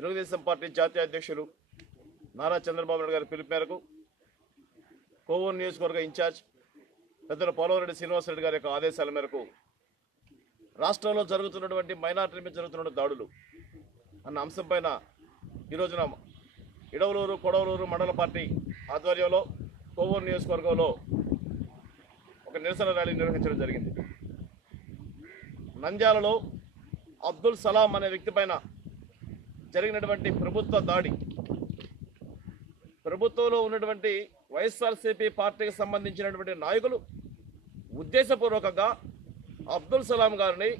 Telugu Desam party జాతీయ అధ్యక్షులు నారా చంద్రబాబు నాయుడు గారి పిలుపు మేరకు కోవూరు నియోజకవర్గ ఇన్ఛార్జ్ పెద్దల పోలవరెడ్డి శ్రీనివాసరెడ్డి గారి యొక్క ఆదేశాల మేరకు రాష్ట్రంలో జరుగుతున్నటువంటి మైనార్టీల మీద జరుగుతున్న దాడులు అన్న అంశంపైన ఈరోజున ఇడవలూరు కొడవలూరు మండల పార్టీ ఆధ్వర్యంలో కోవూరు నియోజకవర్గంలో ఒక నిరసన ర్యాలీ నిర్వహించడం జరిగింది. నంద్యాలలో అబ్దుల్ సలాం అనే వ్యక్తి పైన జరిగినటువంటి ప్రభుత్వ దాడి, ప్రభుత్వంలో ఉన్నటువంటి వైఎస్ఆర్సీపీ పార్టీకి సంబంధించినటువంటి నాయకులు ఉద్దేశపూర్వకంగా అబ్దుల్ సలాం గారిని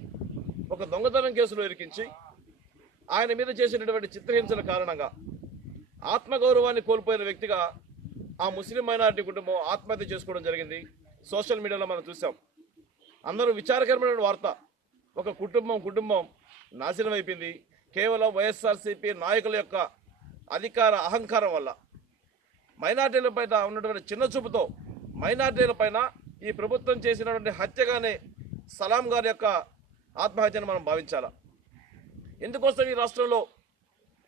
ఒక దొంగతనం కేసులో ఇరికించి ఆయన మీద చేసినటువంటి చిత్రహింసల కారణంగా ఆత్మగౌరవాన్ని కోల్పోయిన వ్యక్తిగా ఆ ముస్లిం మైనారిటీ కుటుంబం ఆత్మహత్య చేసుకోవడం జరిగింది. సోషల్ మీడియాలో మనం చూసాం. అందరూ విచారకరమైన వార్త. ఒక కుటుంబం నాశనం అయిపోయింది కేవలం వైఎస్ఆర్సీపీ నాయకుల యొక్క అధికార అహంకారం వల్ల. మైనార్టీల పైన ఉన్నటువంటి చిన్న చూపుతో మైనార్టీల పైన ఈ ప్రభుత్వం చేసినటువంటి హత్యగానే సలాం గారి యొక్క ఆత్మహత్యను మనం భావించాలా. ఎందుకోసం ఈ రాష్ట్రంలో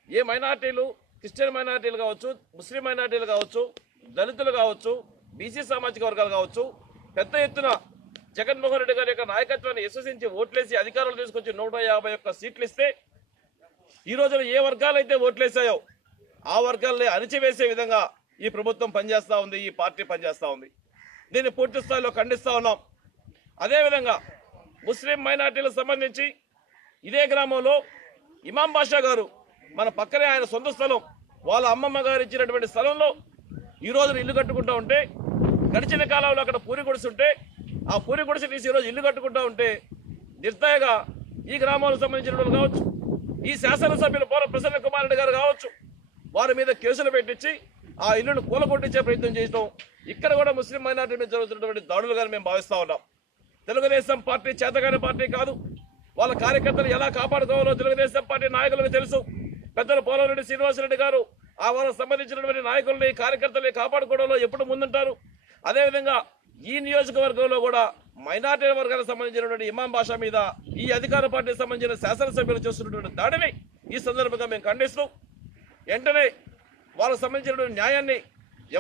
ఏ మైనార్టీలు, క్రిస్టియన్ మైనార్టీలు కావచ్చు, ముస్లిం మైనార్టీలు కావచ్చు, దళితులు కావచ్చు, బీసీ సామాజిక వర్గాలు కావచ్చు, పెద్ద ఎత్తున జగన్మోహన్ రెడ్డి గారి యొక్క నాయకత్వాన్ని విశ్వసించి ఓట్లేసి అధికారులు తీసుకొచ్చి 151 సీట్లు ఇస్తే ఈ రోజున ఏ వర్గాలైతే ఓట్లేసాయో ఆ వర్గాల్ని అణిచివేసే విధంగా ఈ ప్రభుత్వం పనిచేస్తూ ఉంది, ఈ పార్టీ పనిచేస్తూ ఉంది. దీన్ని పూర్తి స్థాయిలో ఖండిస్తూ ఉన్నాం. అదేవిధంగా ముస్లిం మైనార్టీలకు సంబంధించి ఇదే గ్రామంలో ఇమాం బాషా గారు మన పక్కనే ఆయన సొంత స్థలం, వాళ్ళ అమ్మమ్మ గారు ఇచ్చినటువంటి స్థలంలో ఈ రోజున ఇల్లు కట్టుకుంటూ ఉంటే, గడిచిన కాలంలో అక్కడ పూరి గుడిసుంటే ఆ పూరి గుడిసి తీసి ఈరోజు ఇల్లు కట్టుకుంటూ ఉంటే నిర్దయగా ఈ గ్రామాలకు సంబంధించిన వాళ్ళు కావచ్చు, ఈ శాసనసభ్యులు పోల ప్రసన్న కుమార్ రెడ్డి గారు కావచ్చు, వారి మీద కేసులు పెట్టించి ఆ ఇల్లును కూలగొట్టించే ప్రయత్నం చేయడం, ఇక్కడ కూడా ముస్లిం మైనార్టీ మీద జరుగుతున్నటువంటి దాడులుగా మేము భావిస్తూ ఉన్నాం. తెలుగుదేశం పార్టీ చేతగాని పార్టీ కాదు. వాళ్ళ కార్యకర్తలు ఎలా కాపాడుకోవాలో తెలుగుదేశం పార్టీ నాయకులకు తెలుసు. పెద్దలు పోలవరెడ్డి శ్రీనివాసరెడ్డి గారు ఆ వాళ్ళకు సంబంధించినటువంటి నాయకుల్ని, కార్యకర్తల్ని కాపాడుకోవడంలో ఎప్పుడు ముందుంటారు. అదేవిధంగా ఈ నియోజకవర్గంలో కూడా మైనార్టీ వర్గాలకు సంబంధించినటువంటి ఇమాం బాషా మీద ఈ అధికార పార్టీకి సంబంధించిన శాసనసభ్యులు చేస్తున్నటువంటి దాడిని ఈ సందర్భంగా మేము ఖండిస్తూ వెంటనే వాళ్ళకు సంబంధించినటువంటి న్యాయాన్ని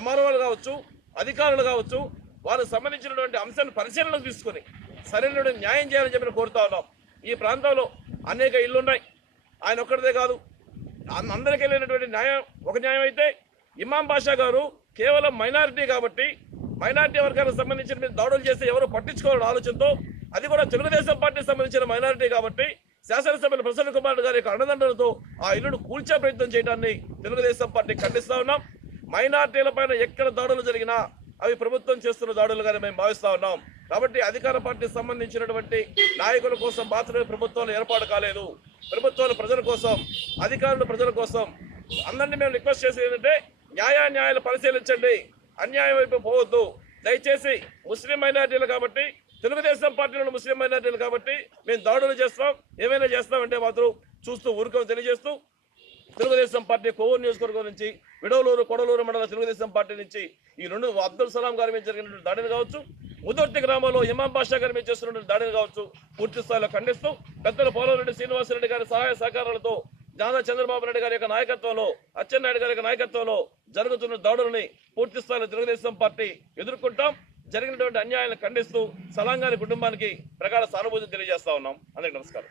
ఎంఆర్ఓలు కావచ్చు, అధికారులు కావచ్చు, వాళ్ళకు సంబంధించినటువంటి అంశాన్ని పరిశీలనకు తీసుకుని సరైన న్యాయం చేయాలని చెప్పి కోరుతా ఉన్నాం. ఈ ప్రాంతంలో అనేక ఇళ్లున్నాయి. ఆయన ఒక్కడిదే కాదు, అందరికీ వెళ్ళినటువంటి న్యాయం ఒక న్యాయం అయితే ఇమాం బాషా గారు కేవలం మైనారిటీ కాబట్టి మైనారిటీ వర్గాలకు సంబంధించిన దాడులు చేస్తే ఎవరు పట్టించుకోవాలని ఆలోచనతో, అది కూడా తెలుగుదేశం పార్టీకి సంబంధించిన మైనారిటీ కాబట్టి శాసనసభ్యులు ప్రసన్న కుమార్ గారి యొక్క అండదండలతో ఆ ఇల్లును కూల్చే ప్రయత్నం చేయడాన్ని తెలుగుదేశం పార్టీ ఖండిస్తా ఉన్నాం. మైనారిటీల పైన ఎక్కడ దాడులు జరిగినా అవి ప్రభుత్వం చేస్తున్న దాడులుగానే మేము భావిస్తా ఉన్నాం. కాబట్టి అధికార పార్టీకి సంబంధించినటువంటి నాయకుల కోసం మాత్రమే ప్రభుత్వాలు ఏర్పాటు కాలేదు. ప్రభుత్వాలు ప్రజల కోసం, అధికారులు ప్రజల కోసం. అందరినీ మేము రిక్వెస్ట్ చేసేది ఏంటంటే న్యాయాలు పరిశీలించండి, అన్యాయం వైపు పోవద్దు. దయచేసి ముస్లిం మైనార్టీలు కాబట్టి, తెలుగుదేశం పార్టీలో ముస్లిం మైనార్టీలు కాబట్టి మేము దాడులు చేస్తాం, ఏమైనా చేస్తామంటే మాత్రం చూస్తూ ఊరుకోని తెలియజేస్తూ తెలుగుదేశం పార్టీ కోవూరు నియోజకవర్గం నుంచి, విడవలూరు కొడవలూరు మండల తెలుగుదేశం పార్టీ నుంచి ఈ రెండు అబ్దుల్ సలాం గారి మీద జరిగినటువంటి దాడిని కావచ్చు, ముదర్తి గ్రామంలో ఇమాం బాషా గారి మీద చేస్తున్నటువంటి దాడిని కావచ్చు పూర్తి స్థాయిలో ఖండిస్తూ పెద్దల పోలవరెడ్డి శ్రీనివాసరెడ్డి గారి సహాయ సహకారాలతో నారా చంద్రబాబు నాయుడు గారి యొక్క నాయకత్వంలో, అచ్చెన్నాయుడు గారి యొక్క నాయకత్వంలో జరుగుతున్న దాడులని పూర్తి స్థాయిలో తెలుగుదేశం పార్టీ ఎదుర్కొంటాం. జరిగినటువంటి అన్యాయాలను ఖండిస్తూ సలాం గారి కుటుంబానికి ప్రగాఢ సానుభూతి తెలియజేస్తా ఉన్నాం. అందరికీ నమస్కారం.